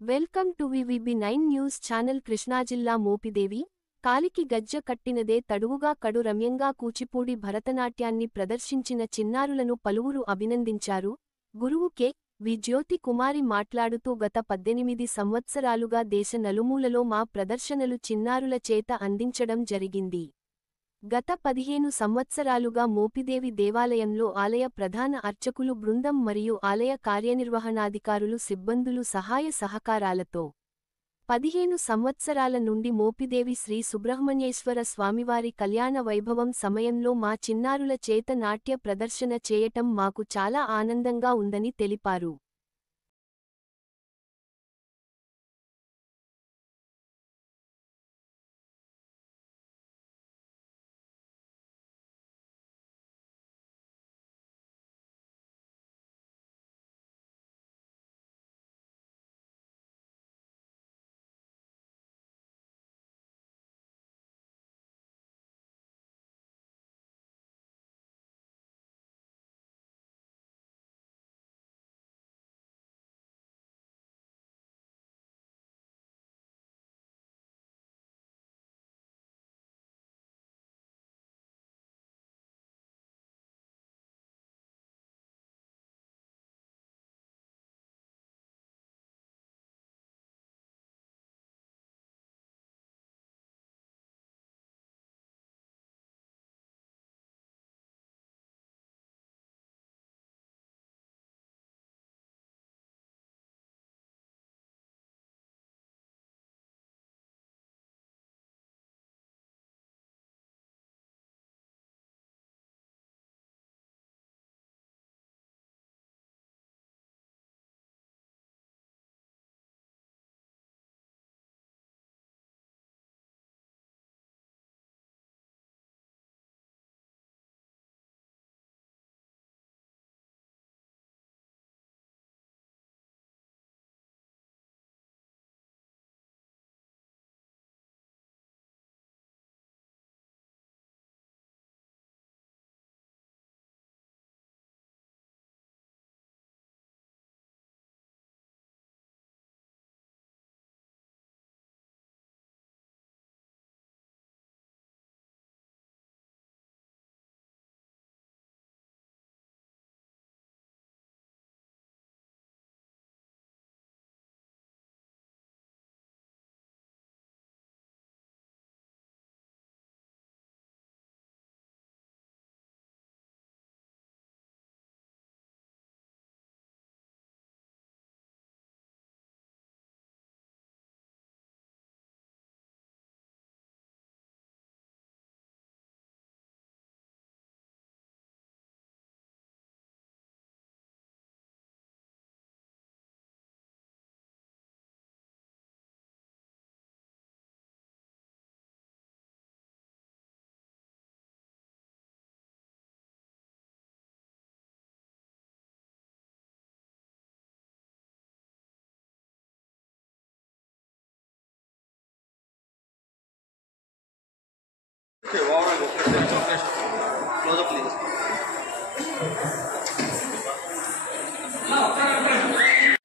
Welcome to వివిబి9 news channel. Krishna జిల్లా మోపిదేవి కాలికి గజ్జ కట్టినదే తడువుగా కడు రమ్యంగా కూచిపూడి భరతనాట్యాన్ని ప్రదర్శించిన చిన్నారులను పలువురు అభినందించారు. గురువు కె. వి. జ్యోతి కుమారి మాట్లాడుతూ గత 18 సంవత్సరాలుగా దేశ నలుమూలలో మా ప్రదర్శనలు చిన్నారుల చేత అందించడం జరిగింది. గత 15 సంవత్సరాలుగా మోపిదేవి దేవాలయంలో ఆలయ ప్రధాన అర్చకులు బృందం మరియు ఆలయ కార్యనిర్వహణాధికారులు సిబ్బందులు సహాయ సహకారాలతో 15 సంవత్సరాల నుండి మోపిదేవి శ్రీ సుబ్రహ్మణ్యేశ్వర స్వామివారి కళ్యాణ వైభవం సమయంలో మా చిన్నారుల చేత నాట్య ప్రదర్శన చేయటం మాకు చాలా ఆనందంగా ఉందని తెలిపారు.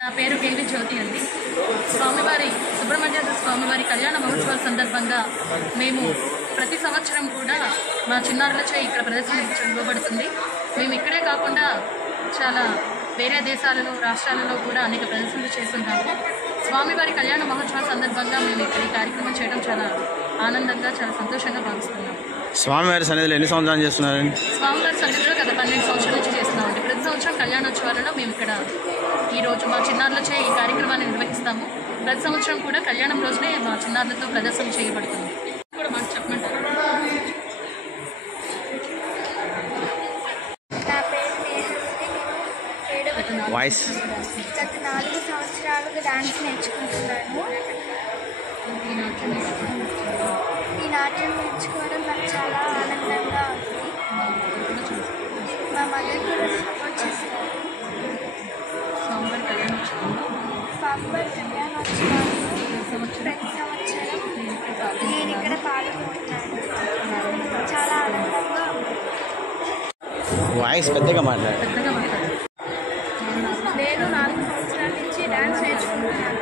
నా పేరు కె.వి. జ్యోతి అండి. స్వామివారి సుబ్రహ్మణ్యేశ్వర స్వామివారి కళ్యాణ మహోత్సవాల సందర్భంగా మేము ప్రతి సంవత్సరం కూడా మా చిన్నారులచే ఇక్కడ ప్రదర్శించబడుతుంది. మేము ఇక్కడే కాకుండా చాలా వేరే దేశాలలో రాష్ట్రాలలో కూడా అనేక ప్రదర్శనలు చేస్తుంటాము. స్వామివారి కళ్యాణ మహోత్సవాల సందర్భంగా మేము ఇక్కడ ఈ కార్యక్రమం చేయడం చాలా ఆనందంగా చాలా సంతోషంగా భావిస్తున్నాం. స్వామివారి సన్నిధిలో ఎన్ని సంవత్సరాలు చేస్తున్నారండి? స్వామివారి సన్నిధిలో గత 12 సంవత్సరాల నుంచి చేస్తున్నామండి. ప్రతి సంవత్సరం కళ్యాణోత్సవాలలో మేము ఇక్కడ ఈరోజు మా చిన్నారులచే ఈ కార్యక్రమాన్ని నిర్వహిస్తాము. ప్రతి సంవత్సరం కూడా కళ్యాణం రోజునే మా చిన్నారులతో ప్రదర్శన చేయబడుతుంది. కూడా మాకు చెప్పమంటారు. వాయిస్ గత 4 సంవత్సరాలుగా డాన్స్ నేర్చుకుంటున్నాను. ఈ నాట్యం నేర్చుకోవడం నాకు చాలా ఆనందంగా ఉంది. మా మదర్ కూడా సపోర్ట్ చేస్తారు. స్వామివారి కళ్యాణోత్సవాలు ప్రతి సంవత్సరం నేను ఇక్కడ పాల్గొంటున్నాను. చాలా ఆనందంగా ఉంది. వాయిస్ పెద్దగా మాట్లాడు. నేను 4 సంవత్సరాల నుంచి డాన్స్ నేర్చుకుంటున్నాను.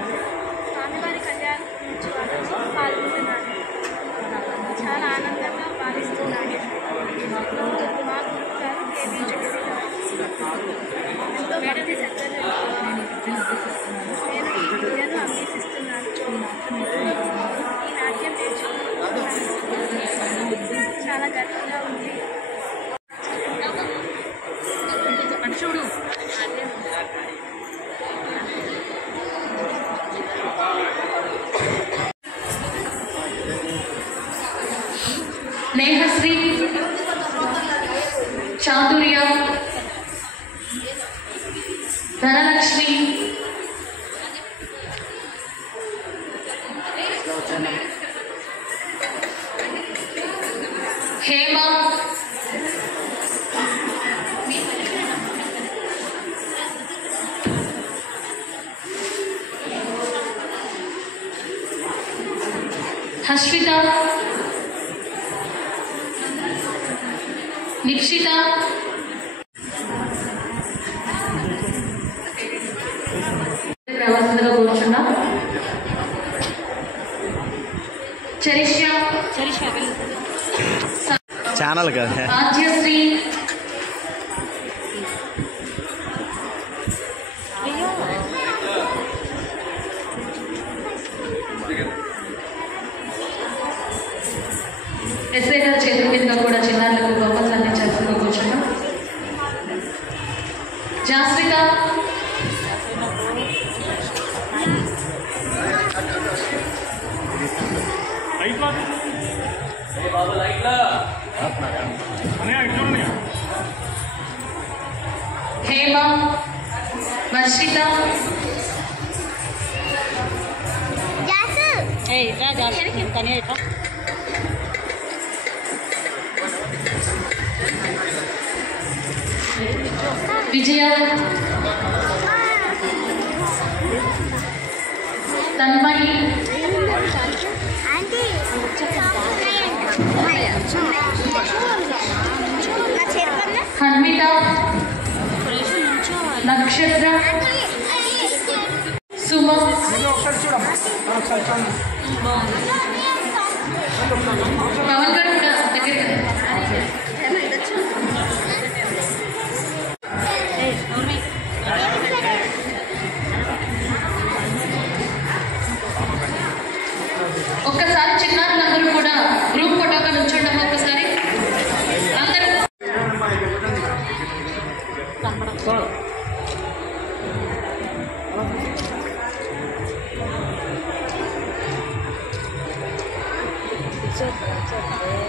హేమ, హర్షిత, నిక్షిత, రావాల్సిందిగా కూర్చున్నా. చరిష్య, ఛానల్ కదా. ఆద్యశ్రీ, ఎస్ఐ గారి చేతుల మీదుగా కూడా చిన్నారులకు బహుమతులు అందించాల్సిందిగా కూర్చున్నాం. జాస్విక, హేమ, వర్షిత, విజయ, తన్మయి, హన్మిత, నక్షత్ర, సుమ, పవన్ గారు కూడా దగ్గర ఒక్కసారి చిన్నారులందరూ కూడా గ్రూప్ ఫోటోగా నుంచోండి. ఒక్కసారి అందరూ It's okay.